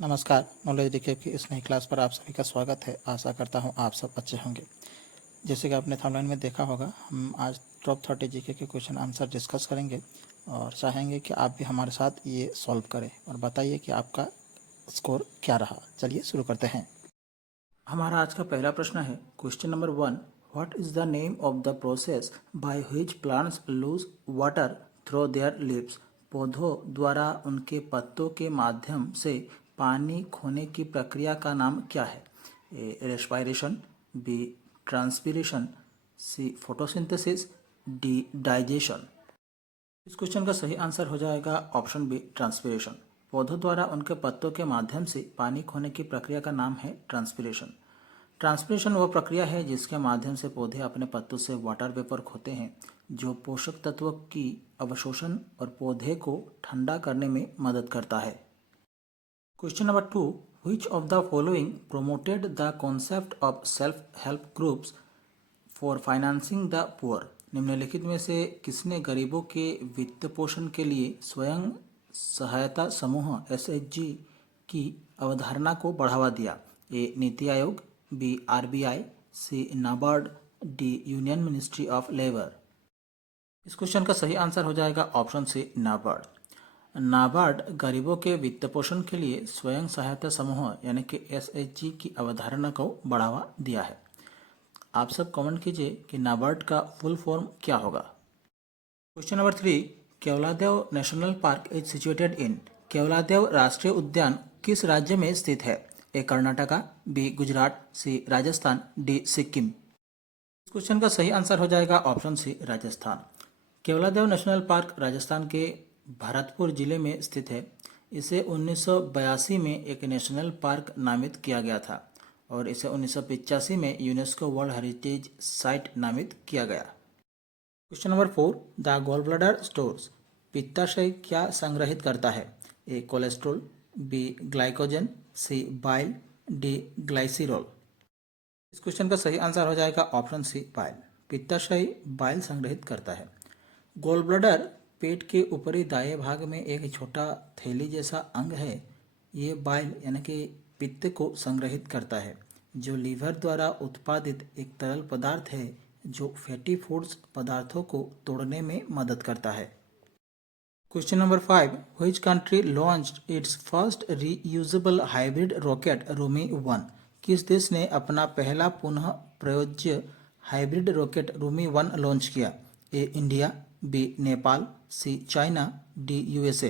नमस्कार। Knowledge DK की इस नई क्लास पर आप सभी का स्वागत है। आशा करता हूँ आप सब अच्छे होंगे। जैसे कि आपने थंबनेल में देखा होगा, हम आज टॉप 30 जीके के क्वेश्चन आंसर डिस्कस करेंगे और चाहेंगे कि आप भी हमारे साथ ये सॉल्व करें और बताइए कि आपका स्कोर क्या रहा। चलिए शुरू करते हैं। हमारा आज का पहला प्रश्न है question number 1। What is the name of the process by which plants loose water through their leaves? पौधों द्वारा उनके पत्तों के माध्यम से पानी खोने की प्रक्रिया का नाम क्या है? ए रेस्पायरेशन, बी ट्रांसपीरेशन, सी फोटोसिंथेसिस, डी डाइजेशन। इस क्वेश्चन का सही आंसर हो जाएगा ऑप्शन बी ट्रांसपीरेशन। पौधों द्वारा उनके पत्तों के माध्यम से पानी खोने की प्रक्रिया का नाम है ट्रांसपीरेशन। ट्रांसपीरेशन वह प्रक्रिया है जिसके माध्यम से पौधे अपने पत्तों से वाटर वेपर खोते हैं, जो पोषक तत्वों की अवशोषण और पौधे को ठंडा करने में मदद करता है। Question number 2। Which of the following promoted the concept of self help groups for financing the poor? निम्नलिखित में से किसने गरीबों के वित्त पोषण के लिए स्वयं सहायता समूह एसएचजी की अवधारणा को बढ़ावा दिया? A NITI Aayog, B RBI, C NABARD, D Union Ministry of Labour. इस क्वेश्चन का सही आंसर हो जाएगा ऑप्शन सी नाबार्ड। नाबार्ड गरीबों के वित्त पोषण के लिए स्वयं सहायता समूह यानी कि एसएचजी की अवधारणा को बढ़ावा दिया है। आप सब कमेंट कीजिए कि नाबार्ड का फुल फॉर्म क्या होगा। Question number 3। Keoladeo national park is situated in? Keoladeo राष्ट्रीय उद्यान किस राज्य में स्थित है? A Karnataka, B Gujarat, C Rajasthan, D Sikkim. इस क्वेश्चन का सही आंसर हो जाएगा option C Rajasthan. Keoladeo national park Rajasthan के भरतपुर जिले में स्थित है। इसे 1982 में एक नेशनल पार्क नामित किया गया था और इसे 1985 में यूनेस्को वर्ल्ड हेरिटेज साइट नामित किया गया। Question number 4। The gall bladder stores पित्ताशय क्या संग्रहित करता है? A cholesterol, B glycogen, C bile, D glycerol. इस क्वेश्चन का सही आंसर हो जाएगा ऑप्शन सी बाइल। पित्ताशय बाइल संग्रहित करता है। गॉल ब्लैडर पेट के ऊपरी दाएं भाग में एक छोटा थैली जैसा अंग है। ये बाइल यानी कि पित्त को संग्रहित करता है, जो लीवर द्वारा उत्पादित एक तरल पदार्थ है जो फैटी फूड्स पदार्थों को तोड़ने में मदद करता है। Question number 5। Which country launched it's first reusable hybrid rocket RHUMI 1? किस देश ने अपना पहला पुनः प्रयोज्य हाइब्रिड रॉकेट रूमी 1 लॉन्च किया? ए इंडिया, बी नेपाल, सी चाइना, डी यूएसए।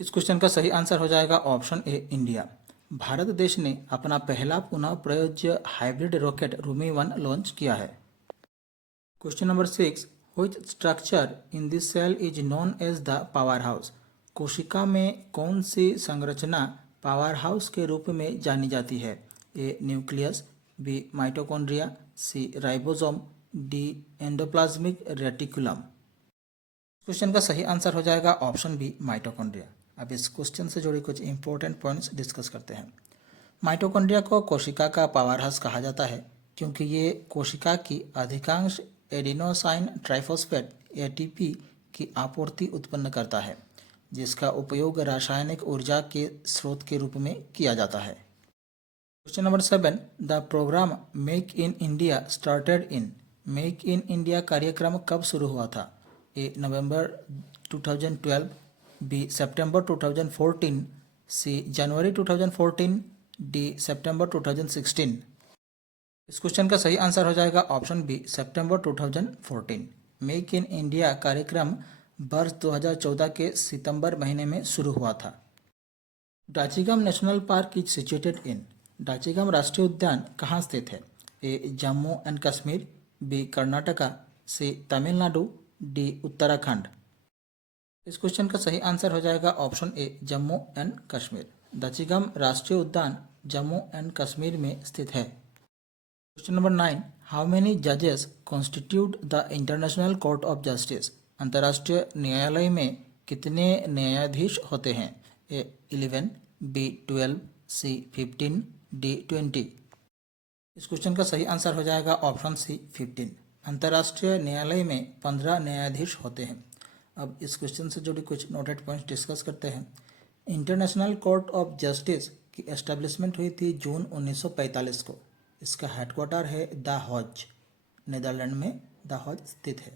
इस क्वेश्चन का सही आंसर हो जाएगा ऑप्शन ए इंडिया। भारत देश ने अपना पहला पुनः प्रयोज्य हाइब्रिड रॉकेट रूमी 1 लॉन्च किया है। Question number 6। Which structure in this cell is known as the power house? कोशिका में कौन सी संरचना पावर हाउस के रूप में जानी जाती है? A nucleus, B mitochondria, C ribosome, D endoplasmic reticulum. Question का सही आंसर हो जाएगा ऑप्शन बी माइटोकॉन्ड्रिया। अब इस क्वेश्चन से जुड़े कुछ इंपॉर्टेंट पॉइंट्स डिस्कस करते हैं। माइटोकॉन्ड्रिया को कोशिका का पावर हाउस कहा जाता है क्योंकि ये कोशिका की अधिकांश एडिनोसाइन ट्राइफॉस्फेट एटीपी की आपूर्ति उत्पन्न करता है, जिसका उपयोग रासायनिक ऊर्जा के स्रोत के रूप में किया जाता है। Question number 7। The programme make in India started in? Make in India कार्यक्रम कब शुरू हुआ था? ए नवंबर 2012, बी सितंबर 2014, सी जनवरी 2014, डी सितंबर 2016। इस क्वेश्चन का सही आंसर हो जाएगा ऑप्शन बी सितंबर 2014। मेक इन इंडिया कार्यक्रम वर्ष 2014 के सितंबर महीने में शुरू हुआ था। Dachigam national park is situated in? Dachigam राष्ट्रीय उद्यान कहाँ स्थित है? A Jammu and Kashmir, B Karnataka, C Tamil Nadu, D Uttarakhand. इस क्वेश्चन का सही आंसर हो जाएगा option A Jammu and Kashmir. Dachigam राष्ट्रीय उद्यान जम्मू एंड कश्मीर में स्थित है। Question number 9। हाउ मेनी जजेस constitute the international court of justice? अंतर्राष्ट्रीय न्यायालय में कितने न्यायाधीश होते हैं? A 11, B 12, C 15, D 20। इस क्वेश्चन का सही आंसर हो जाएगा ऑप्शन सी 15। अंतर्राष्ट्रीय न्यायालय में 15 न्यायाधीश होते हैं। अब इस क्वेश्चन से जुड़ी कुछ नोटेड पॉइंट्स डिस्कस करते हैं। इंटरनेशनल कोर्ट ऑफ जस्टिस की एस्टेब्लिशमेंट हुई थी जून 1945 को। इसका हेडक्वार्टर है द हॉज, नीदरलैंड में द हॉज स्थित है।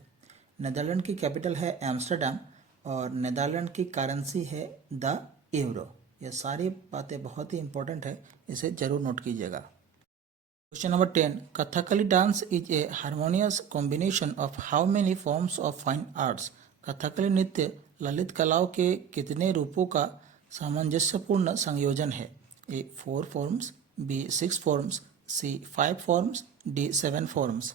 नीदरलैंड की कैपिटल है एम्स्टर्डम और नीदरलैंड की करेंसी है द यूरो। ये सारी बातें बहुत ही इंपॉर्टेंट है, इसे जरूर नोट कीजिएगा। Question number 10, Kathakali dance is a harmonious combination of how many forms of fine arts. Kathakali नृत्य ललित कलाओं के कितने रूपों का सामंजस्यपूर्ण संयोजन है? ए 4 फॉर्म्स, बी 6 फॉर्म्स, सी 5 फॉर्म्स, डी 7 फॉर्म्स।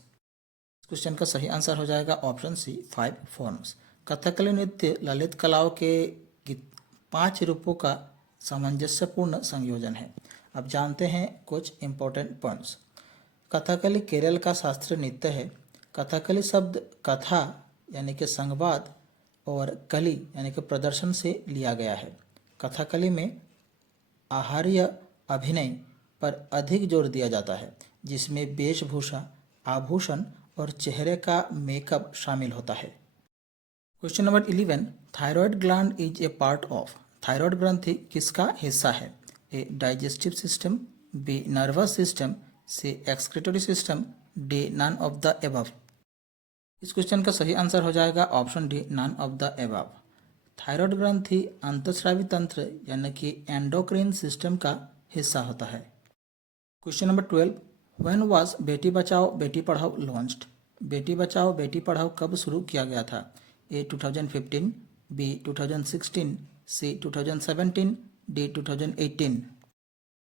क्वेश्चन का सही आंसर हो जाएगा ऑप्शन सी 5 फॉर्म्स। कथकली नृत्य ललित कलाओं के 5 रूपों का सामंजस्यपूर्ण संयोजन है। अब जानते हैं कुछ इंपॉर्टेंट पॉइंट्स। कथकली केरल का शास्त्रीय नृत्य है। कथकली शब्द कथा यानी कि संवाद और कली यानी कि प्रदर्शन से लिया गया है। कथकली में आहार्य अभिनय पर अधिक जोर दिया जाता है, जिसमें वेशभूषा, आभूषण और चेहरे का मेकअप शामिल होता है। Question number 11, thyroid gland is a part of. Thyroid ग्रंथि किसका हिस्सा है? A digestive system, B nervous system, C excretory system, D none of the above. इस क्वेश्चन का सही आंसर हो जाएगा option D none of the above. Thyroid ग्रंथि अंतःस्रावी तंत्र यानी कि एंडोक्राइन सिस्टम का हिस्सा होता है। Question number 12, when was Beti Bachao Beti Padhao launched. Beti Bachao Beti Padhao कब शुरू किया गया था? ए 2015, बी 2016, सी 2017, डी 2018।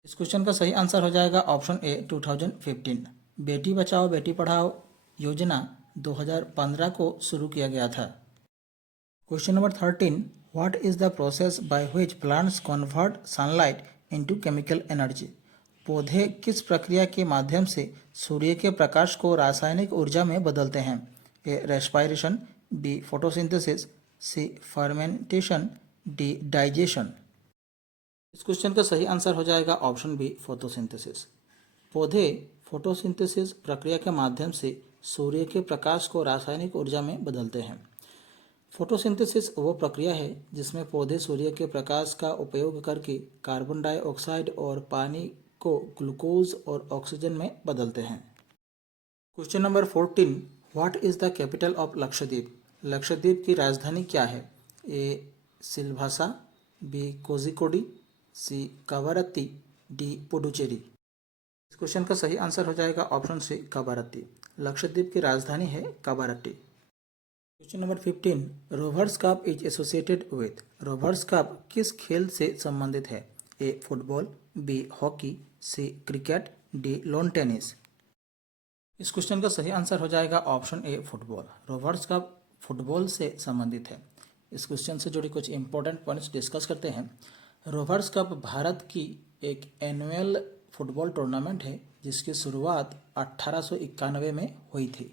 इस क्वेश्चन का सही आंसर हो जाएगा ऑप्शन ए 2015। बेटी बचाओ बेटी पढ़ाओ योजना 2015 को शुरू किया गया था। Question number 13, what is the process by which plants convert sunlight into chemical energy. पौधे किस प्रक्रिया के माध्यम से सूर्य के प्रकाश को रासायनिक ऊर्जा में बदलते हैं? ए रेस्पायरेशन, बी फोटोसिंथेसिस, सी फर्मेंटेशन, डी डाइजेशन। इस क्वेश्चन का सही आंसर हो जाएगा ऑप्शन बी फोटोसिंथेसिस। पौधे फोटोसिंथेसिस प्रक्रिया के माध्यम से सूर्य के प्रकाश को रासायनिक ऊर्जा में बदलते हैं। फोटोसिंथेसिस वो प्रक्रिया है जिसमें पौधे सूर्य के प्रकाश का उपयोग करके कार्बन डाइऑक्साइड और पानी को ग्लूकोज और ऑक्सीजन में बदलते हैं। Question number 14, what is the capital of Lakshadweep. Lakshadweep की राजधानी क्या है? ए सिलभासा, बी कोझिकोडी, सी कवारत्ती, डी पुडुचेरी। इस क्वेश्चन का सही आंसर हो जाएगा ऑप्शन सी कवारत्ती। लक्षद्वीप की राजधानी है Kavaratti. Question number 15, Rovers Cup is associated with. Rovers Cup किस खेल से संबंधित है? A football, B hockey, C cricket, D lawn tennis. इस क्वेश्चन का सही आंसर हो जाएगा option A football. Rovers Cup football से संबंधित है। इस क्वेश्चन से जुड़ी कुछ इंपॉर्टेंट पॉइंट्स डिस्कस करते हैं। रोवर्स कप भारत की एक एनुअल फुटबॉल टूर्नामेंट है जिसकी शुरुआत 1891 में हुई थी।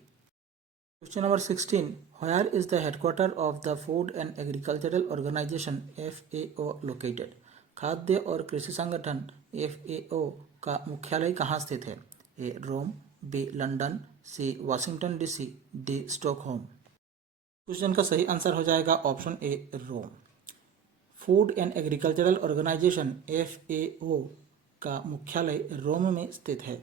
Question number 16, where is the headquarter of the food and agricultural organisation FAO located. खाद्य और कृषि संगठन FAO का मुख्यालय कहाँ स्थित है? A Rome, B London, C Washington DC, D Stockholm. Question का सही आंसर हो जाएगा option A Rome. Food and agricultural organisation FAO का मुख्यालय रोम में स्थित है।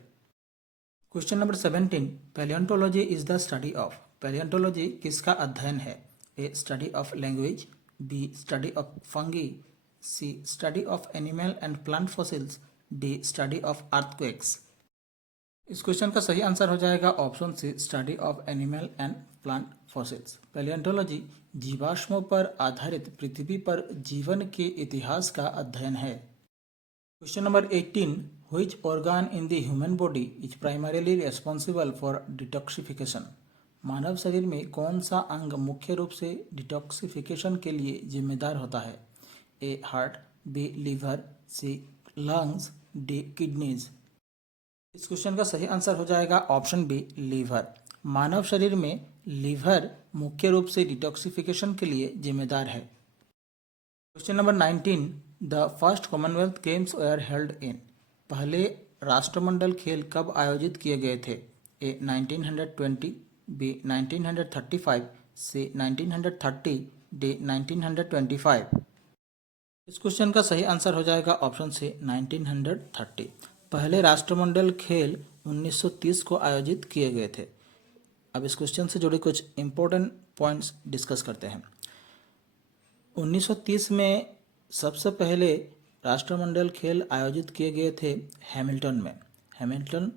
Question number 17, palaeontology is the study of. Palaeontology किसका अध्ययन है? A study of language, B study of fungi, C study of animal and plant fossils, D study of earthquakes. इस question का सही आंसर हो जाएगा option C study of animal and plant fossils. Palaeontology जीवाश्मों पर आधारित पृथ्वी पर जीवन के इतिहास का अध्ययन है। Question number 18, which organ in the human body is primarily responsible for detoxification. मानव शरीर में कौन सा अंग मुख्य रूप से डिटॉक्सिफिकेशन के लिए जिम्मेदार होता है? A heart, B liver, C lungs, D kidneys. इस क्वेश्चन का सही आंसर हो जाएगा ऑप्शन बी लीवर। मानव शरीर में लीवर मुख्य रूप से डिटॉक्सिफिकेशन के लिए जिम्मेदार है। Question number 19, the first Commonwealth games where held in. पहले राष्ट्रमंडल खेल कब आयोजित किए गए थे? ए 1920, बी 1935, सी 1930, डी 1925। इस क्वेश्चन का सही आंसर हो जाएगा ऑप्शन सी 1930। पहले राष्ट्रमंडल खेल 1930 को आयोजित किए गए थे। अब इस क्वेश्चन से जुड़े कुछ इंपॉर्टेंट पॉइंट्स डिस्कस करते हैं। 1930 में सबसे पहले राष्ट्रमंडल खेल आयोजित किए गए थे हैमिल्टन में। हैमिल्टन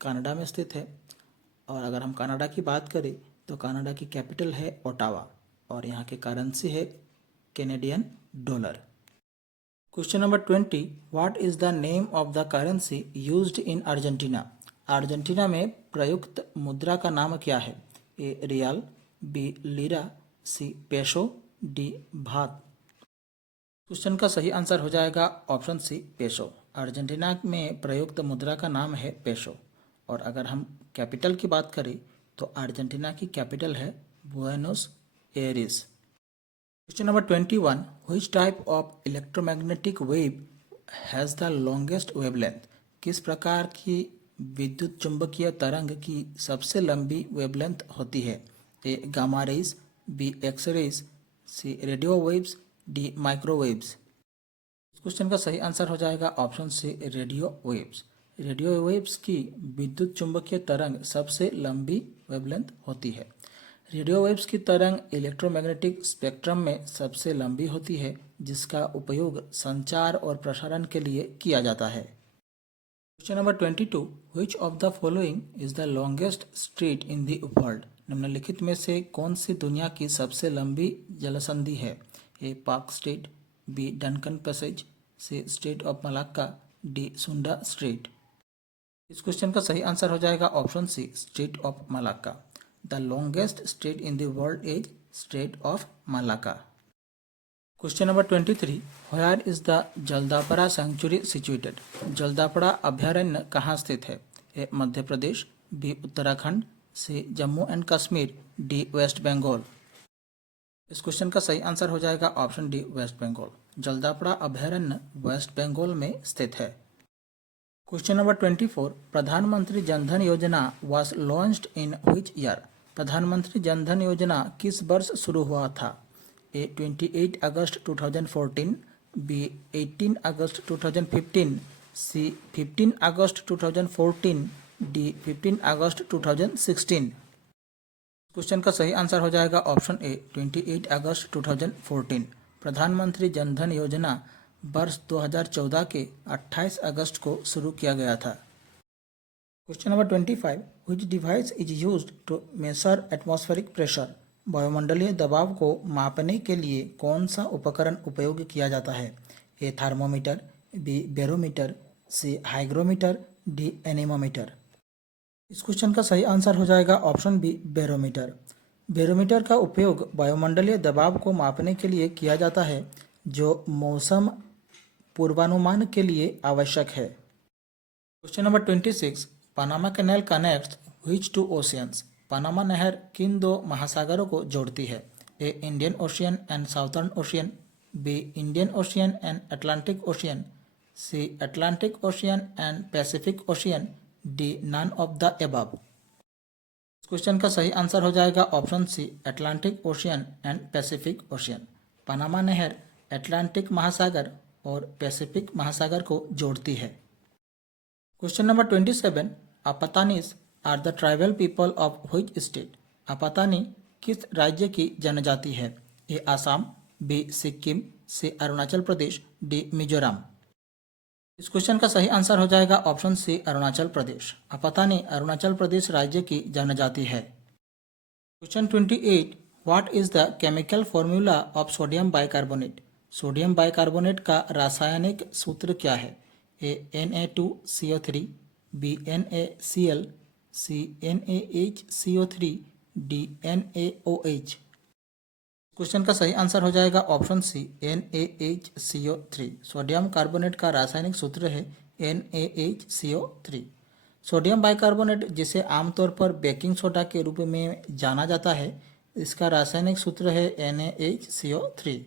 कनाडा में स्थित है, और अगर हम कनाडा की बात करें तो कनाडा की कैपिटल है ओटावा, और यहाँ की करेंसी है Canadian dollar. Question number 20, what is the name of the currency used in Argentina? Argentina में प्रयुक्त मुद्रा का नाम क्या है? ए रियाल, बी लीरा, सी पेसो, डी भात। क्वेश्चन का सही आंसर हो जाएगा ऑप्शन सी पेसो। अर्जेंटीना में प्रयुक्त मुद्रा का नाम है पेसो। और अगर हम कैपिटल की बात करें तो अर्जेंटीना की कैपिटल है Buenos Aires. Question number 21, which type of electromagnetic wave has the longest wavelength? किस प्रकार की विद्युत चुंबकीय तरंग की सबसे लंबी वेवलेंथ होती है? A gamma rays, B X rays, C radio waves, D microwaves. Question का सही आंसर हो जाएगा option C radio waves. Radio waves की विद्युत चुंबकीय तरंग सबसे लंबी वेवलेंथ होती है। रेडियो वेव्स की तरंग इलेक्ट्रोमैग्नेटिक स्पेक्ट्रम में सबसे लंबी होती है, जिसका उपयोग संचार और प्रसारण के लिए किया जाता है। Question number 22, which of the following is the longest street in the world? निम्नलिखित में से कौन सी दुनिया की सबसे लंबी जलसंधि है? A Park Street, B Duncan Passage, C strait of Malacca, D Sunda street. इस क्वेश्चन का सही आंसर हो जाएगा option C strait of Malacca. The longest street in the world is strait of Malacca. Question number 23, where is the Jaldapara sanctuary situated? Jaldapara अभयारण्य कहाँ स्थित है? A Madhya Pradesh, B Uttarakhand, C Jammu and Kashmir, D West Bengal. इस क्वेश्चन का सही आंसर हो जाएगा ऑप्शन डी वेस्ट बंगाल। जलदापड़ा अभयारण्य वेस्ट बंगाल में स्थित है। क्वेश्चन नंबर 24, प्रधानमंत्री जनधन योजना was launched in which year? प्रधानमंत्री जनधन योजना किस वर्ष शुरू हुआ था? ए 28 अगस्त 2014, बी 18 अगस्त 2015, सी 15 अगस्त 2014, डी 15 अगस्त 2016। क्वेश्चन का सही आंसर हो जाएगा ऑप्शन ए 28 अगस्त 2014। प्रधानमंत्री जनधन योजना वर्ष 2014 के 28 अगस्त को शुरू किया गया था। Question number 25, which device is used to measure atmospheric pressure? वायुमंडलीय दबाव को मापने के लिए कौन सा उपकरण उपयोग किया जाता है? ए थर्मोमीटर, बी बैरोमीटर, सी हाइग्रोमीटर, डी एनीमोमीटर। इस क्वेश्चन का सही आंसर हो जाएगा ऑप्शन बी बैरोमीटर। बैरोमीटर का उपयोग वायुमंडलीय दबाव को मापने के लिए किया जाता है, जो मौसम पूर्वानुमान के लिए आवश्यक है। Question number 26, Panama canal connects which two oceans? Panama नहर किन दो महासागरों को जोड़ती है? A Indian Ocean and Southern Ocean, B Indian Ocean and Atlantic Ocean, C Atlantic Ocean and Pacific Ocean, D none of the above. Question का सही answer हो जाएगा option C Atlantic Ocean and Pacific Ocean. Panama नहर Atlantic महासागर और Pacific महासागर को जोड़ती है। Question number 27, अपतानीज are the tribal people of which state? Apatani किस राज्य की जनजाति है? A Assam, B Sikkim, C Arunachal Pradesh, D Mizoram. इस क्वेश्चन का सही आंसर हो जाएगा ऑप्शन सी अरुणाचल प्रदेश। अपतानी अरुणाचल प्रदेश राज्य की जनजाति है। Question 28, what is the chemical formula of sodium bicarbonate? Sodium bicarbonate का रासायनिक सूत्र क्या है? A Na2CO3, B NaCl, C NaHCO3, D NaOH। Question का सही आंसर हो जाएगा ऑप्शन सी NaHCO3। सोडियम कार्बोनेट का रासायनिक सूत्र है NaHCO3। सोडियम बाइकार्बोनेट, जिसे आमतौर पर बेकिंग सोडा के रूप में जाना जाता है, इसका रासायनिक सूत्र है NaHCO3।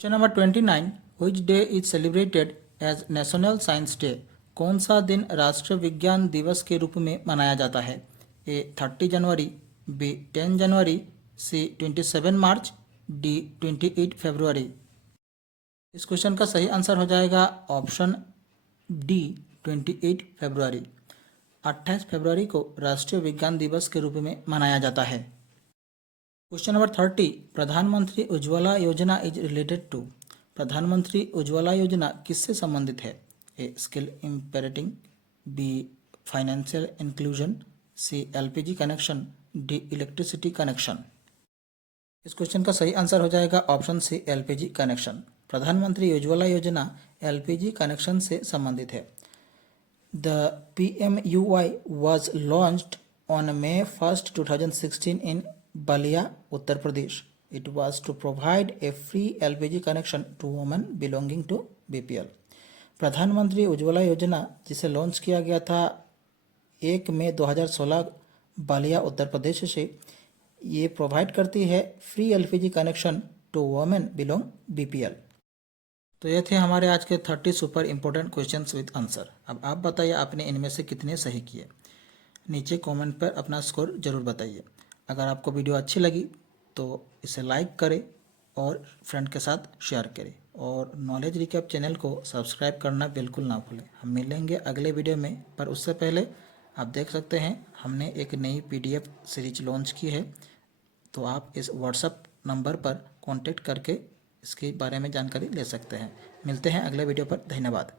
Question number 29, which day is celebrated as national science day? कौन सा दिन राष्ट्रीय विज्ञान दिवस के रूप में मनाया जाता है? ए 30 जनवरी, बी 10 जनवरी, सी 27 मार्च, डी 28 फरवरी। इस क्वेश्चन का सही आंसर हो जाएगा ऑप्शन डी 28 फरवरी। 28 फरवरी को राष्ट्रीय विज्ञान दिवस के रूप में मनाया जाता है। क्वेश्चन नंबर 30, प्रधानमंत्री उज्ज्वला योजना इज रिलेटेड टू। प्रधानमंत्री उज्ज्वला योजना किससे संबंधित है? A skill imparting, B financial inclusion, C LPG connection, D electricity connection. इस क्वेश्चन का सही आंसर हो जाएगा ऑप्शन सी एलपीजी कनेक्शन। प्रधानमंत्री उज्ज्वला योजना एलपीजी कनेक्शन से संबंधित है। The PMUY was launched on May 1st, 2016 in Balia, Uttar Pradesh. It was to provide a free LPG connection to women belonging to BPL. प्रधानमंत्री उज्ज्वला योजना जिसे लॉन्च किया गया था 1 मई 2016 बालिया उत्तर प्रदेश से, ये प्रोवाइड करती है free LPG connection to women belong BPL। तो ये थे हमारे आज के 30 super important questions with answer. अब आप बताइए आपने इनमें से कितने सही किए। नीचे कमेंट पर अपना स्कोर जरूर बताइए। अगर आपको वीडियो अच्छी लगी तो इसे लाइक करें और फ्रेंड के साथ शेयर करें, और नॉलेज रिकैप चैनल को सब्सक्राइब करना बिल्कुल ना भूलें। हम मिलेंगे अगले वीडियो में, पर उससे पहले आप देख सकते हैं हमने एक नई PDF सीरीज लॉन्च की है, तो आप इस व्हाट्सएप नंबर पर कांटेक्ट करके इसके बारे में जानकारी ले सकते हैं। मिलते हैं अगले वीडियो पर। धन्यवाद।